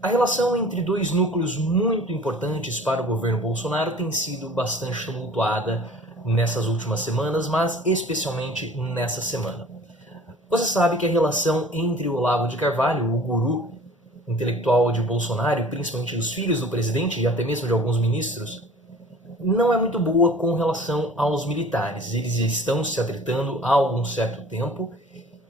A relação entre dois núcleos muito importantes para o governo Bolsonaro tem sido bastante tumultuada nessas últimas semanas, mas especialmente nessa semana. Você sabe que a relação entre o Olavo de Carvalho, o guru intelectual de Bolsonaro, e principalmente dos filhos do presidente e até mesmo de alguns ministros, não é muito boa com relação aos militares. Eles estão se atritando há algum certo tempo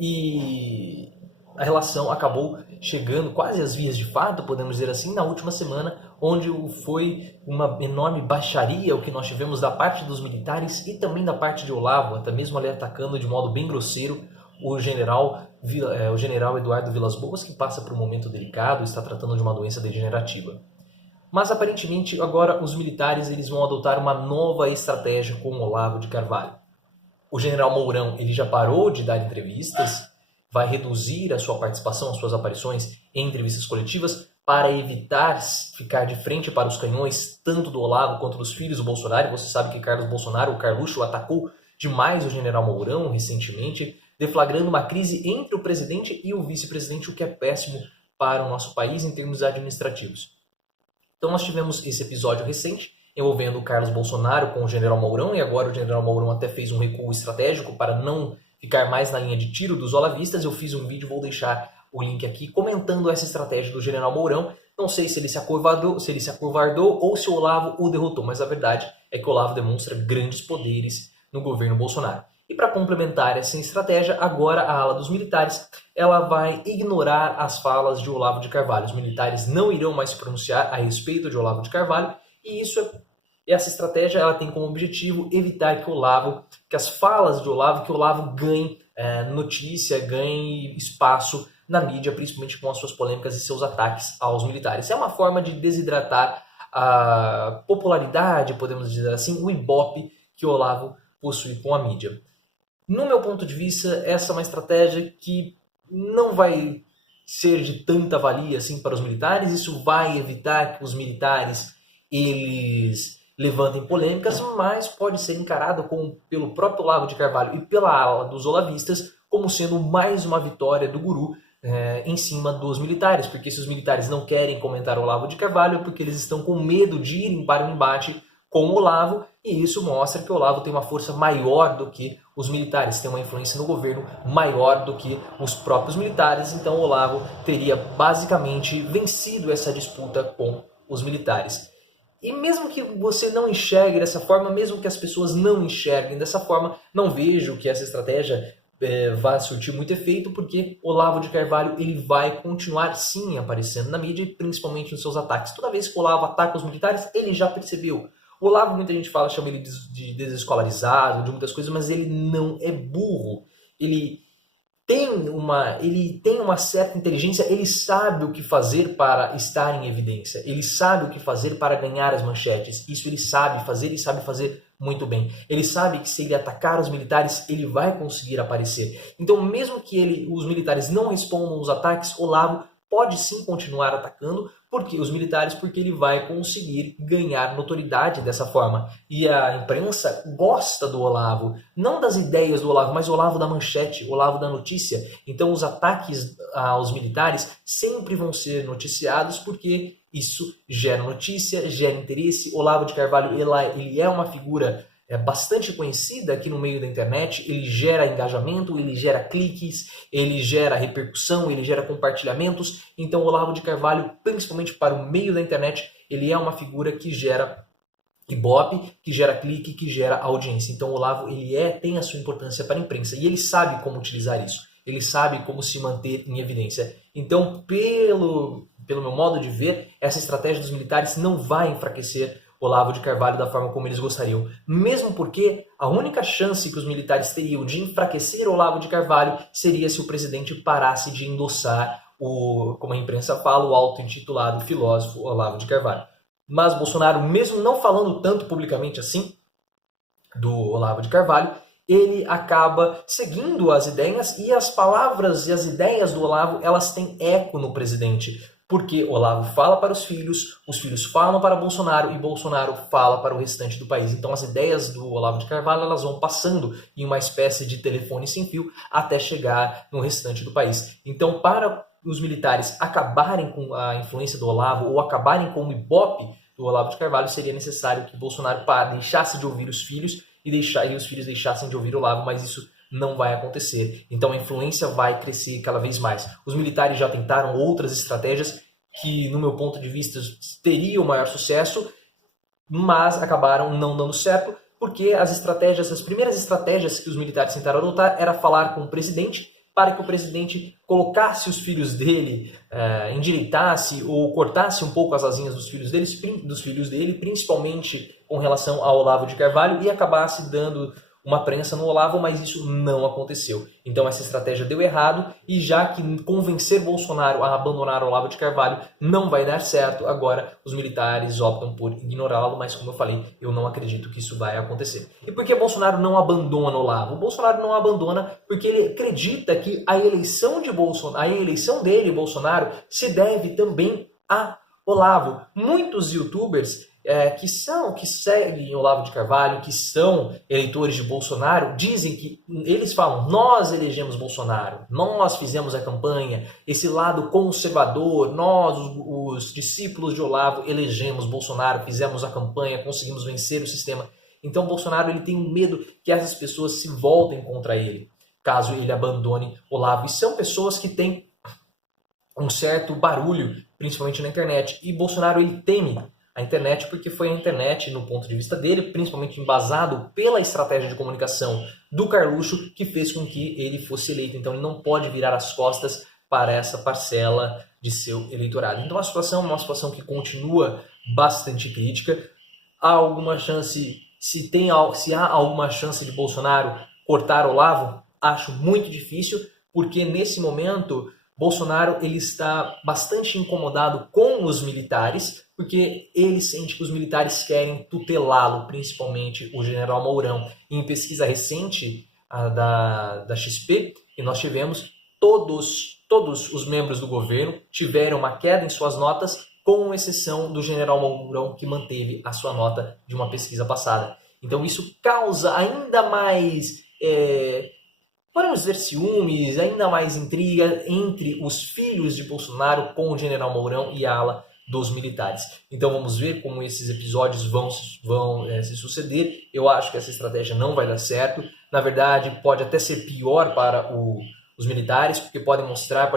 e a relação acabou chegando quase às vias de fato, podemos dizer assim, na última semana, onde foi uma enorme baixaria o que nós tivemos da parte dos militares e também da parte de Olavo, até mesmo ali atacando de modo bem grosseiro o general Eduardo Vilas Boas, que passa por um momento delicado, está tratando de uma doença degenerativa. Mas aparentemente agora os militares eles vão adotar uma nova estratégia com o Olavo de Carvalho. O general Mourão ele já parou de dar entrevistas, vai reduzir a sua participação, as suas aparições em entrevistas coletivas para evitar ficar de frente para os canhões, tanto do Olavo quanto dos filhos do Bolsonaro. Você sabe que Carlos Bolsonaro, o Carluxo, atacou demais o general Mourão recentemente, deflagrando uma crise entre o presidente e o vice-presidente, o que é péssimo para o nosso país em termos administrativos. Então nós tivemos esse episódio recente envolvendo o Carlos Bolsonaro com o general Mourão, e agora o general Mourão até fez um recuo estratégico para não ficar mais na linha de tiro dos olavistas. Eu fiz um vídeo, vou deixar o link aqui, comentando essa estratégia do general Mourão. Não sei se ele se acovardou ou se o Olavo o derrotou, mas a verdade é que o Olavo demonstra grandes poderes no governo Bolsonaro. E para complementar essa estratégia, agora a ala dos militares ela vai ignorar as falas de Olavo de Carvalho. Os militares não irão mais se pronunciar a respeito de Olavo de Carvalho, e essa estratégia ela tem como objetivo evitar que as falas de Olavo, que o Olavo ganhe notícia, ganhe espaço na mídia, principalmente com as suas polêmicas e seus ataques aos militares. É uma forma de desidratar a popularidade, podemos dizer assim, o ibope que o Olavo possui com a mídia. No meu ponto de vista, essa é uma estratégia que não vai ser de tanta valia assim para os militares. Isso vai evitar que os militares eles levantem polêmicas, mas pode ser encarado pelo próprio Olavo de Carvalho e pela ala dos olavistas como sendo mais uma vitória do guru em cima dos militares, porque se os militares não querem comentar o Olavo de Carvalho é porque eles estão com medo de irem para um embate com o Olavo, e isso mostra que o Olavo tem uma força maior do que os militares, tem uma influência no governo maior do que os próprios militares. Então o Olavo teria basicamente vencido essa disputa com os militares. E mesmo que você não enxergue dessa forma, mesmo que as pessoas não enxerguem dessa forma, não vejo que essa estratégia vá surtir muito efeito, porque Olavo de Carvalho ele vai continuar sim aparecendo na mídia, principalmente nos seus ataques. Toda vez que o Olavo ataca os militares, ele já percebeu. O Olavo, muita gente chama ele de desescolarizado, de muitas coisas, mas ele não é burro. Ele tem uma certa inteligência, ele sabe o que fazer para estar em evidência, ele sabe o que fazer para ganhar as manchetes. Isso ele sabe fazer e sabe fazer muito bem. Ele sabe que se ele atacar os militares, ele vai conseguir aparecer. Então, mesmo que os militares não respondam os ataques, Olavo pode sim continuar atacando porque ele vai conseguir ganhar notoriedade dessa forma. E a imprensa gosta do Olavo, não das ideias do Olavo, mas o Olavo da manchete, o Olavo da notícia. Então os ataques aos militares sempre vão ser noticiados porque isso gera notícia, gera interesse. Olavo de Carvalho ele é uma figura bastante conhecida aqui no meio da internet, ele gera engajamento, ele gera cliques, ele gera repercussão, ele gera compartilhamentos. Então o Olavo de Carvalho, principalmente para o meio da internet, ele é uma figura que gera ibope, que gera clique, que gera audiência. Então o Olavo tem a sua importância para a imprensa e ele sabe como utilizar isso, ele sabe como se manter em evidência. Então, pelo meu modo de ver, essa estratégia dos militares não vai enfraquecer Olavo de Carvalho da forma como eles gostariam. Mesmo porque a única chance que os militares teriam de enfraquecer Olavo de Carvalho seria se o presidente parasse de endossar como a imprensa fala, o auto-intitulado filósofo Olavo de Carvalho. Mas Bolsonaro, mesmo não falando tanto publicamente assim do Olavo de Carvalho, ele acaba seguindo as ideias, e as palavras e as ideias do Olavo, elas têm eco no presidente. Porque Olavo fala para os filhos falam para Bolsonaro e Bolsonaro fala para o restante do país. Então as ideias do Olavo de Carvalho elas vão passando em uma espécie de telefone sem fio até chegar no restante do país. Então para os militares acabarem com a influência do Olavo ou acabarem com o Ibope do Olavo de Carvalho, seria necessário que Bolsonaro deixasse de ouvir os filhos e os filhos deixassem de ouvir o Olavo, mas isso não vai acontecer. Então a influência vai crescer cada vez mais. Os militares já tentaram outras estratégias que, no meu ponto de vista, teriam maior sucesso, mas acabaram não dando certo, porque as primeiras estratégias que os militares tentaram adotar era falar com o presidente para que o presidente colocasse os filhos dele, endireitasse ou cortasse um pouco as asinhas dos filhos dele, principalmente com relação ao Olavo de Carvalho, e acabasse dando uma prensa no Olavo, mas isso não aconteceu. Então essa estratégia deu errado, e já que convencer Bolsonaro a abandonar o Olavo de Carvalho não vai dar certo, agora os militares optam por ignorá-lo, mas como eu falei, eu não acredito que isso vai acontecer. E por que Bolsonaro não abandona o Olavo? O Bolsonaro não abandona porque ele acredita que a eleição dele, Bolsonaro, se deve também a Olavo. Muitos youtubers que seguem Olavo de Carvalho, que são eleitores de Bolsonaro, dizem que eles falam: nós elegemos Bolsonaro, nós fizemos a campanha, esse lado conservador, nós, os discípulos de Olavo, elegemos Bolsonaro, fizemos a campanha, conseguimos vencer o sistema. Então Bolsonaro ele tem medo que essas pessoas se voltem contra ele, caso ele abandone Olavo. E são pessoas que têm um certo barulho, principalmente na internet. E Bolsonaro ele teme a internet porque foi a internet, no ponto de vista dele, principalmente embasado pela estratégia de comunicação do Carluxo, que fez com que ele fosse eleito. Então ele não pode virar as costas para essa parcela de seu eleitorado. Então a situação é uma situação que continua bastante crítica. Há alguma chance, se há alguma chance de Bolsonaro cortar Olavo? Acho muito difícil, porque nesse momento Bolsonaro ele está bastante incomodado com os militares, porque ele sente que os militares querem tutelá-lo, principalmente o general Mourão. Em pesquisa recente da XP, que nós tivemos, todos os membros do governo tiveram uma queda em suas notas, com exceção do general Mourão, que manteve a sua nota de uma pesquisa passada. Então isso causa ainda mais, podemos dizer, ciúmes, ainda mais intriga entre os filhos de Bolsonaro com o general Mourão e a ala dos militares. Então vamos ver como esses episódios vão se suceder. Eu acho que essa estratégia não vai dar certo. Na verdade, pode até ser pior para os militares, porque pode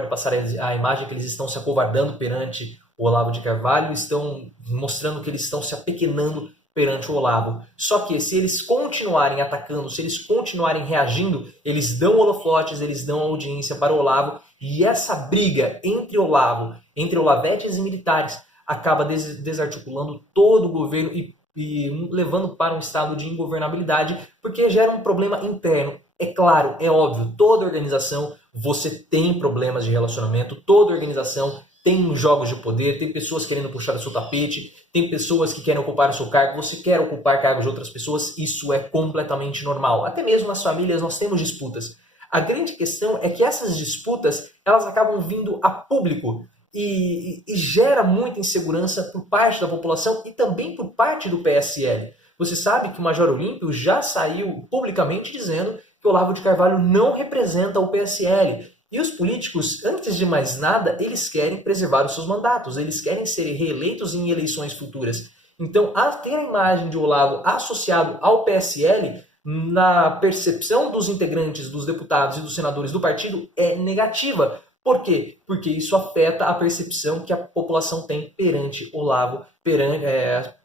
passar a imagem que eles estão se acovardando perante o Olavo de Carvalho, estão mostrando que eles estão se apequenando perante o Olavo. Só que se eles continuarem atacando, se eles continuarem reagindo, eles dão holofotes, eles dão audiência para o Olavo, e essa briga entre olavetes e militares, acaba desarticulando todo o governo e levando para um estado de ingovernabilidade, porque gera um problema interno. É claro, é óbvio, toda organização você tem problemas de relacionamento, toda organização tem jogos de poder, tem pessoas querendo puxar o seu tapete, tem pessoas que querem ocupar o seu cargo, você quer ocupar cargos de outras pessoas, isso é completamente normal. Até mesmo nas famílias nós temos disputas. A grande questão é que essas disputas elas acabam vindo a público e gera muita insegurança por parte da população e também por parte do PSL. Você sabe que o Major Olímpio já saiu publicamente dizendo que o Olavo de Carvalho não representa o PSL. E os políticos, antes de mais nada, eles querem preservar os seus mandatos, eles querem ser reeleitos em eleições futuras. Então, ter a imagem de Olavo associado ao PSL, na percepção dos integrantes, dos deputados e dos senadores do partido, é negativa. Por quê? Porque isso afeta a percepção que a população tem perante Olavo,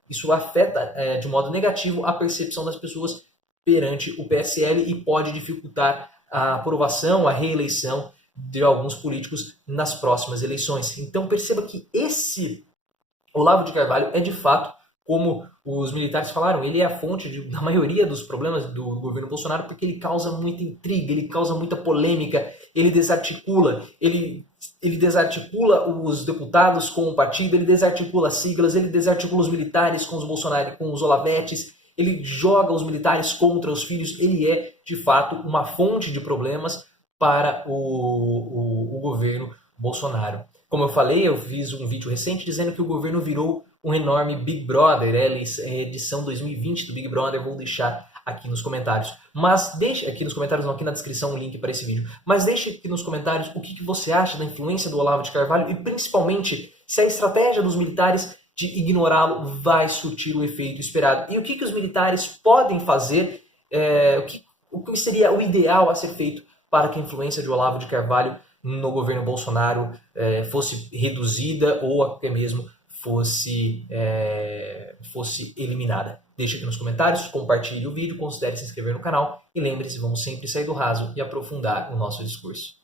isso afeta de modo negativo a percepção das pessoas perante o PSL e pode dificultar a aprovação, a reeleição de alguns políticos nas próximas eleições. Então perceba que esse Olavo de Carvalho é de fato, como os militares falaram, ele é a fonte da maioria dos problemas do governo Bolsonaro, porque ele causa muita intriga, ele causa muita polêmica, ele desarticula os deputados com o partido, ele desarticula as siglas, ele desarticula os militares com os olavetes, ele joga os militares contra os filhos, ele é, de fato, uma fonte de problemas para o governo Bolsonaro. Como eu falei, eu fiz um vídeo recente dizendo que o governo virou um enorme Big Brother, a edição 2020 do Big Brother, vou deixar aqui nos comentários. Mas deixe aqui nos comentários, não, aqui na descrição, o link para esse vídeo. Mas deixe aqui nos comentários o que você acha da influência do Olavo de Carvalho e principalmente se a estratégia dos militares de ignorá-lo vai surtir o efeito esperado. E o que os militares podem fazer, o que seria o ideal a ser feito para que a influência de Olavo de Carvalho no governo Bolsonaro fosse reduzida ou até mesmo fosse eliminada. Deixe aqui nos comentários, compartilhe o vídeo, considere se inscrever no canal e lembre-se, vamos sempre sair do raso e aprofundar o nosso discurso.